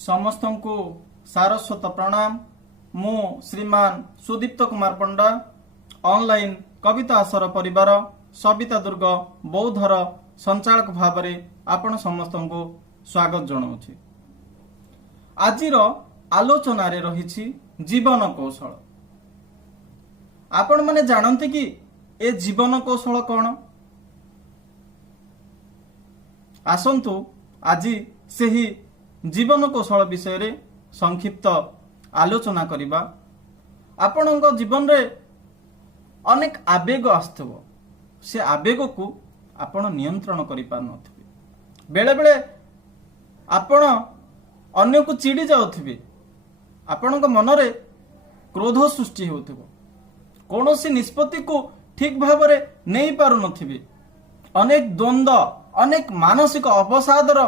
समस्त को सारस्वत प्रणाम। मु श्रीमान सुदीप्त कुमार पंडा ऑनलाइन कविता आसर परिवार सविता दुर्ग बौद्धर संचालक भाव में आपण समस्त को स्वागत जनाऊँ। आजिर आलोचन रही जीवन कौशल। आपण माने जानते कि ए जीवन कौशल कौन? आसंतु आज सेही जीवन कौशल विषय रे संक्षिप्त आलोचना करिबा। आपणक जीवन रे अनेक आवेग आस्थबो, से आवेग को आपण नियंत्रण करि पार नथिबे। बेले बेले आपण अन्य को चिड़ी जाउथिबे, आपणक मन रे क्रोध सृष्टि होउथिबो, कोनोसी निष्पत्ति को ठीक भाव रे नै पारु नथिबे। अनेक द्वंद्व, अनेक मानसिक अवसादर